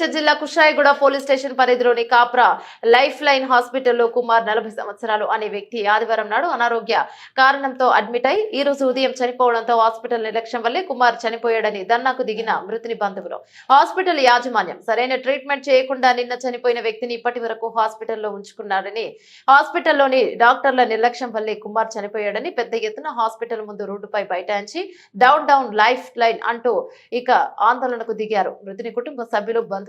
మేడ్చల్ జిల్లా Kushaiguda police station పరిధిలోని Kapra life line హాస్పిటల్లో కుమార్ నలభై సంవత్సరాలు అనే వ్యక్తి ఆదివారం నాడు అనారోగ్య కారణంతో అడ్మిట్ అయి ఈ రోజు ఉదయం చనిపోవడంతో హాస్పిటల్ నిర్లక్ష్యం వల్లే కుమార్ చనిపోయాడని దన్నాకు దిగిన మృతుని బంధువులు. హాస్పిటల్ యాజమాన్యం సరైన ట్రీట్మెంట్ చేయకుండా నిన్న చనిపోయిన వ్యక్తిని ఇప్పటి వరకు హాస్పిటల్లో ఉంచుకున్నారని హాస్పిటల్లోని డాక్టర్ల నిర్లక్ష్యం వల్లే కుమార్ చనిపోయాడని పెద్ద ఎత్తున హాస్పిటల్ ముందు రోడ్డుపై బైఠాయించి డౌన్ డౌన్ లైఫ్ లైన్ అంటూ ఇక ఆందోళనకు దిగారు. మృతుని కుటుంబ సభ్యులు బంధువులు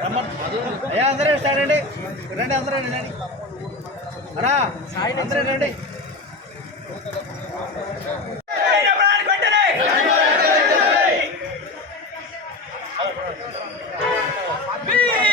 అయ్యా అందరూ స్టార్ట్ అండి రండి. అందరూ రండి రండి. అరా అందరూ రండి. కుటుంబానికి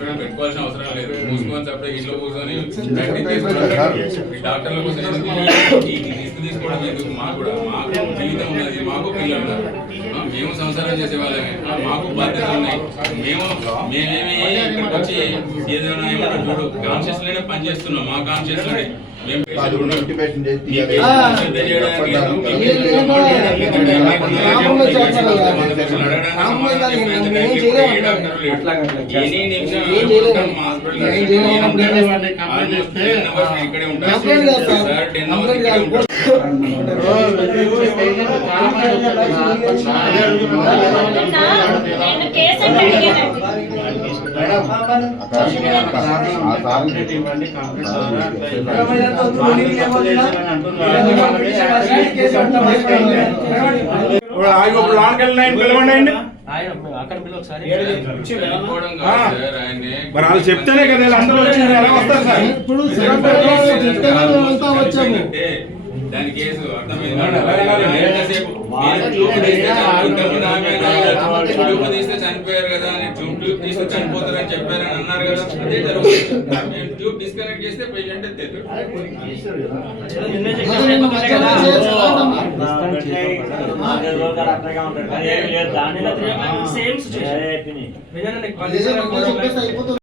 యాజమాన్యం పెట్టుకోవాల్సిన అవసరం లేదు. మూసుకొని సపరేట్ ఇంట్లో కూర్చొని ప్రాక్టీస్ చేసుకోవాలి ఈ డాక్టర్ల కోసం ఈ రిస్క్ తీసుకోవడం ఎందుకు? మాకు కూడా మాకు జీవితం ఉన్నది మాకు పిల్లలు ఉన్నారు. మేము సంసారం చేసే వాళ్ళమే మాకు బాధ్యతలు ఉన్నాయి. మేము మేమేమి ఇక్కడికి వచ్చి ఏదైనా ఏమన్నా చూడు కాన్షియస్లోనే పని చేస్తున్నాం. మా కాన్షియస్లోనే. మేము పేషెంట్ ఇప్పుడు చేయలేము. ఏ డాక్టర్ లేడు. ఎనీ నిమిషం ఏం చేయలేము. ఉంటాం మా హాస్పిటల్లో. ఏం చేయలేము. నేను అప్పుడు ఏం ఉంటాను. చేస్తాం? ఆల్మోస్ట్ 10 hours నేను ఇక్కడే ఉంటాను. కంప్లైంట్ చేస్తాం. సార్, 10 hours కంప్లైంట్ ఇక్కడే కాదు. ఉంటాను. నేను కేసు అంటే అడిగానండి లోన్కి వెళ్ళిన పిలవండి మరి వాళ్ళు చెప్తేనే కదా అందరూ వచ్చి ఎలా వస్తారు సార్? ఇప్పుడు వచ్చాము దాని కేసు అర్థమైందా? చనిపోయారు. తీస్తే చనిపోతారని చెప్పారని అన్నారు కదా అదే జరుగుతుంది. మేము ట్యూబ్ డిస్కనెక్ట్ చేస్తే పేషెంట్. సేమ్ అయిపోతుంది.